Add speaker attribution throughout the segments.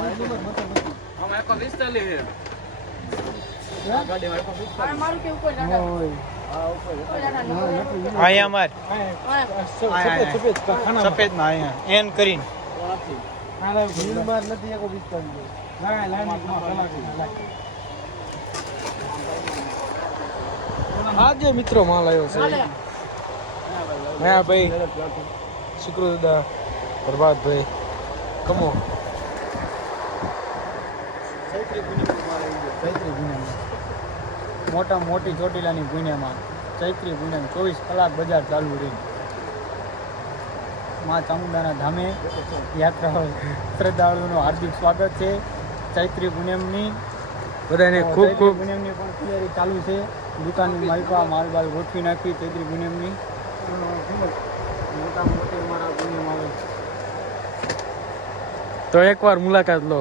Speaker 1: ન.
Speaker 2: અહીંયા.
Speaker 3: સફેદ
Speaker 2: એન કરીને.
Speaker 4: નથી
Speaker 3: એકો પિસ્તાલીસ આજે મિત્રો માલ આવ્યો છે.
Speaker 1: મેં
Speaker 3: હા ભાઈ શુક્ર દાદા પ્રભાતભાઈ કમો. ચૈત્રી પૂનમ મોટા મોટી ચોટીલાની પૂનમમાં. ચૈત્રી પૂનમ ચોવીસ કલાક બજાર ચાલુ રહી. મા ચામુંડાના ધામે યાત્રા શ્રદ્ધાળુઓનું હાર્દિક સ્વાગત છે. ચૈત્રી પૂનમની
Speaker 2: બધાને ખૂબ ખૂબ
Speaker 3: પૂનમની પણ તૈયારી ચાલુ છે. દુકાન માલપા માલબાલ ગોઠવી નાખી ચૈત્રી પૂનમની. મોટા મોટી અમારા પૂનમ આવે.
Speaker 2: તો એકવાર મુલાકાત લો.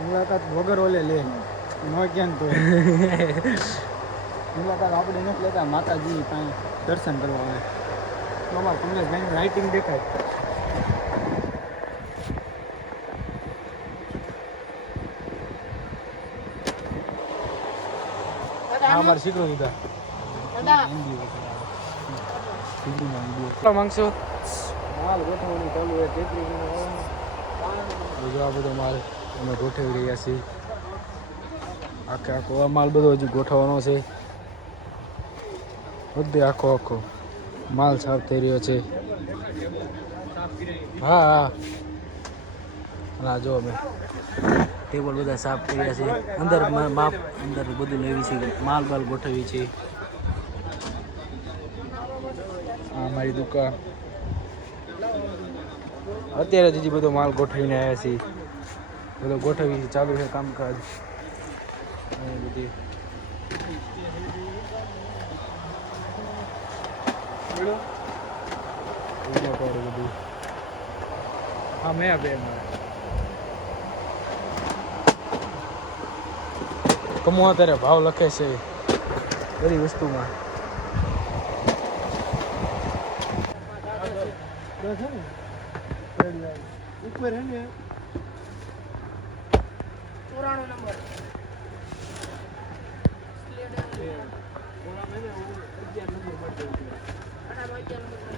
Speaker 3: મુલાકાત વગર ઓલે લે. ન ક્યાં તો. મુલાકાત આપણે નથી લેતા માતાજી કાંઈ દર્શન કરવા આવે. તો અમારે કમલેશભાઈનું રાઇટિંગ દેખાય. અમારે શીખરો દીધા.
Speaker 2: માંગશો?
Speaker 3: માલ ગોઠવણી ચાલુ હોય તેત્રી આ બધો માલ. અમે ગોઠવી રહ્યા છીએ. આખે આખો માલ બધો હજુ ગોઠવવાનો છે. બધે આખો આખો માલ સાફ થઈ રહ્યો છે. હા હા. ના જો અમે ટેબલ બધા સાફ કર્યા છે અંદર માપ અંદર બધું લેવી છે. માલ બાલ ગોઠવી છે આ મારી દુકાન. અત્યારે જ બધો માલ ગોઠવીને આવ્યા છીએ. બધો ગોઠવી ચાલુ છે કામકાજ. અને બધી. બધું. હા મેં બે કમો અત્યારે ભાવ લખે છે. બધી વસ્તુમાં. ઉપર હે ને.
Speaker 1: ચોરાણું નંબર દાદા, અગિયાર નંબર.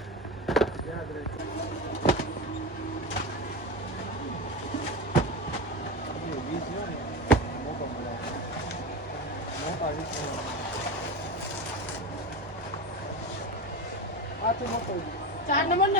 Speaker 1: ચાર નંબર ને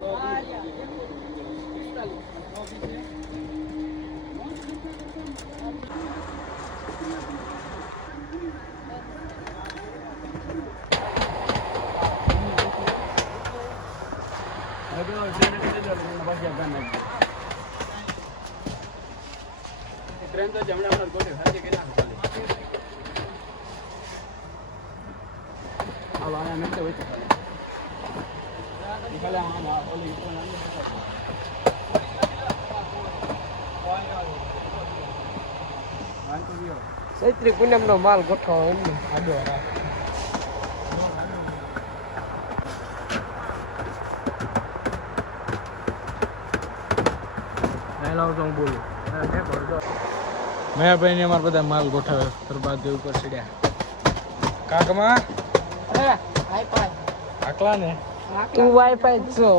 Speaker 4: ટ્રેન તો હમણાં હમણાં ગોઠવી હાજી કરી નાખો ખાલી હાલો આયા નથી હોય તો ખાલી ઈ ખાલી આમ આ ઓલી ઉપર આમ હાલ તો ગયો
Speaker 3: ચૈત્રી પૂનમ નો માલ ગોઠવો એમને આડો હેલો તો હું બોલું મેં ભાઈ ને અમારા બધા માલ ગોઠવે પ્રભાત દેવ ઉપર ચડ્યા કાકમાં આકલા ને
Speaker 1: તું વાઈફાઈ છો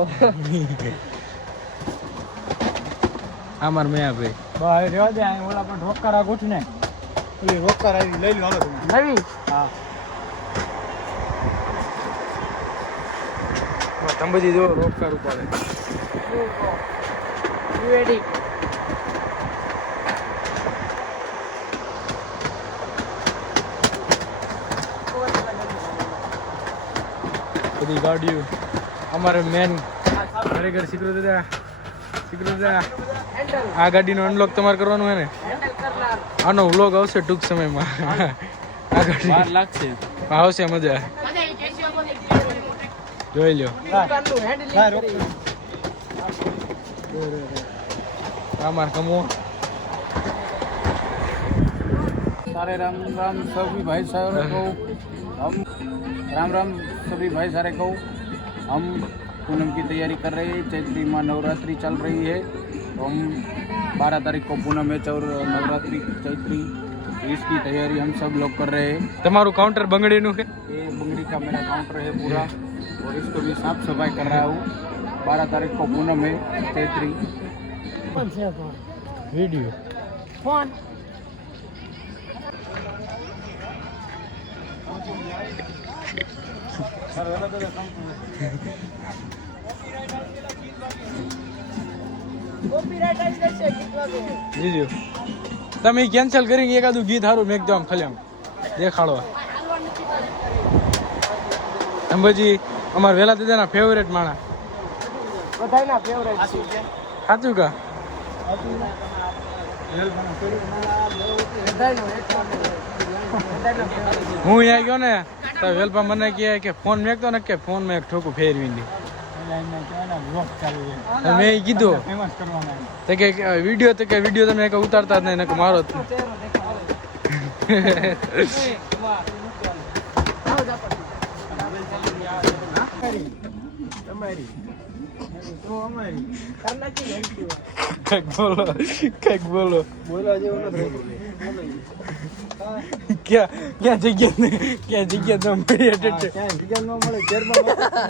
Speaker 3: અમાર મેં ભાઈ રેવા દે આ ઓલા પણ રોકકારા ગોઠ ને ઓલી રોકકાર આવી લઈ લો તમે
Speaker 1: નવી
Speaker 3: હા તંબજી જો રોકકાર ઉપાડે
Speaker 1: રેડી
Speaker 3: બધી ગાડીઓ. અમારે મેન ખરેખર સિક્યુર દાદા સિક્યુર દાદા. આ ગાડીનો અનલોક તમારે કરવાનું હોય ને? આનો વ્લોગ આવશે ટૂંક સમયમાં. આ ગાડી.
Speaker 4: લાગશે.
Speaker 3: આવશે મજા. જોઈ
Speaker 1: લો
Speaker 3: અમાર કમો
Speaker 4: સારે રામ રામ સૌ ભાઈ સાહેબ રામ રામ. सभी भाई सारे को हम पूनम की तैयारी कर रहे हैं चैत्री माँ नवरात्रि चल रही है तो हम बारह तारीख को पूनम मैच और नवरात्रि चैत्री तो इसकी तैयारी हम सब लोग कर रहे हैं
Speaker 2: તમારું કાઉન્ટર બંગડીનું છે
Speaker 4: ये बुंगड़ी का मेरा काउंटर है पूरा और इसको भी साफ सफाई कर रहा हूँ बारह तारीख को पूनम है चैत्री
Speaker 1: ફોન છે ફોન
Speaker 2: વિડીયો
Speaker 1: ફોન
Speaker 2: વીડિયો તમે કેન્સલ કરીને એકાદું ગીત સારું મેં એકદમ ખાલી આમ દેખાડવા. એમ પછી અમારા વેલા દાદાના ફેવરેટ માણા.
Speaker 1: ફેવરેટ
Speaker 2: સાચું કા? હું અહીંયા ગયો ને, તો વેલપા મને કહે કે ફોન મેકતો ને કે ફોન મેં એક ઠોકું ફેરવી દે. મેં કીધું. તો કે વીડિયો, તો કે વીડિયો તમે કે ઉતારતા જ નહીં મારો. કંઈક બોલો કંઈક બોલો.
Speaker 3: જેવું નથી
Speaker 2: ક્યાં ક્યાં જગ્યા ક્યાં જગ્યા તો મળી
Speaker 3: ક્યાંય જગ્યા ન મળે ઘેરમાં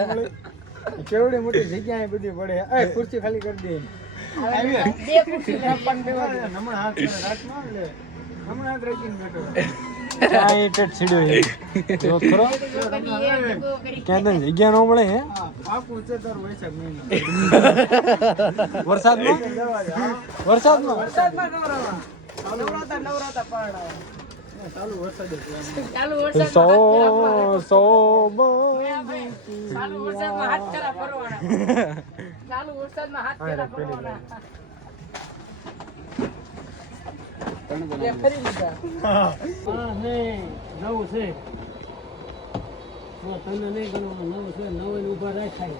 Speaker 3: મળે. કેવડી મોટી જગ્યા બધી પડે. એ ખુરશી ખાલી કરી દે
Speaker 1: બે ખુરશી.
Speaker 3: હમણાં હાથ કરે, રાતમાં એટલે હમણાં હાથ રાખીને બેઠો
Speaker 2: ક્યાં ઈટ સીડ્યો જો ખરો. ક્યાં તને જગ્યા ન મળે હે? વરસાદમાં. વરસાદમાં?
Speaker 1: વરસાદમાં નવરાતા નવરાતા પરણાવા.
Speaker 3: ચાલુ વરસાદ
Speaker 1: ચાલુ વરસાદમાં
Speaker 2: સો સો
Speaker 1: ચાલુ વરસાદમાં હાથ ખરા ફરવાના. ચાલુ વરસાદમાં હાથ ફરવાના. નહીં. નવું છે. હા, તને નહીં ગણવાનું. નવું છે. નવ ઊભા રાખાય.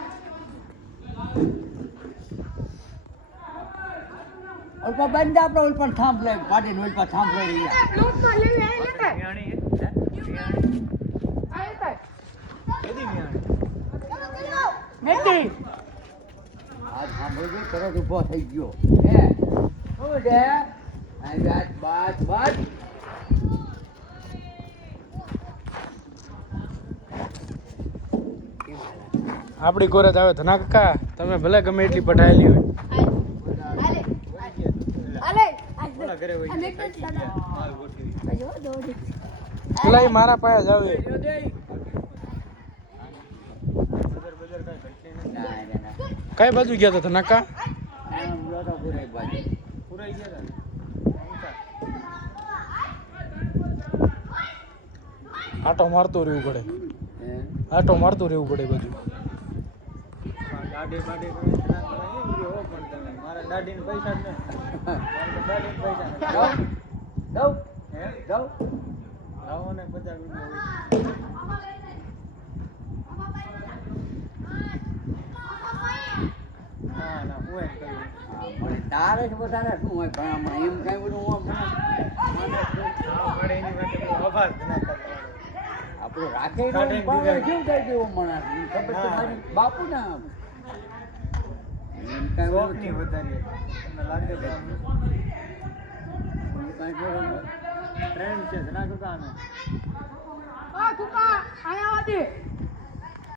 Speaker 1: અમારા કોને
Speaker 3: કાલ પરમની કોણો વાઘરી બાઈ જાય પૂછો
Speaker 1: ભાઈ ભાઈ આમાં બ્લોગ એ
Speaker 5: ઓલપા બંધ આપણે ઓલપા થાંભલે પાટી ઓલપા થાંભલે રહ્યા આ થાંભલો તરત ઊભો થઈ ગયો. હે? શું છે? આ વાત બાત બાત
Speaker 2: આપણી કોરે આવે ધના કાકા તમે ભલે ગમે એટલી પઢાયેલી હોય. પેલા મારા પાસે
Speaker 5: જાવ
Speaker 2: કઈ બાજુ ગયા હતા
Speaker 5: નકા? બાજુ
Speaker 2: આટો મારતો રહેવું પડે. આટો મારતો રહેવું પડે બધું
Speaker 3: દાઢી બાઢી કરી ના કરાય એ બધું હો પણ તમે મારા દાઢીને પૈસા જ નહીં. દાઢીને પૈસા હે? લાવો ને
Speaker 5: પણ તારે જ બધાને શું હોય? ભણામણ એમ કઈ બધું હું
Speaker 3: આપણે
Speaker 5: રાખે કેવું પણ કહી દેવું માણસ ખબર બાપુ ના
Speaker 3: શોખની વધારીએ. તમને લાગે ટ્રેન્ડ છે
Speaker 1: આ કુકા આયા વાદી.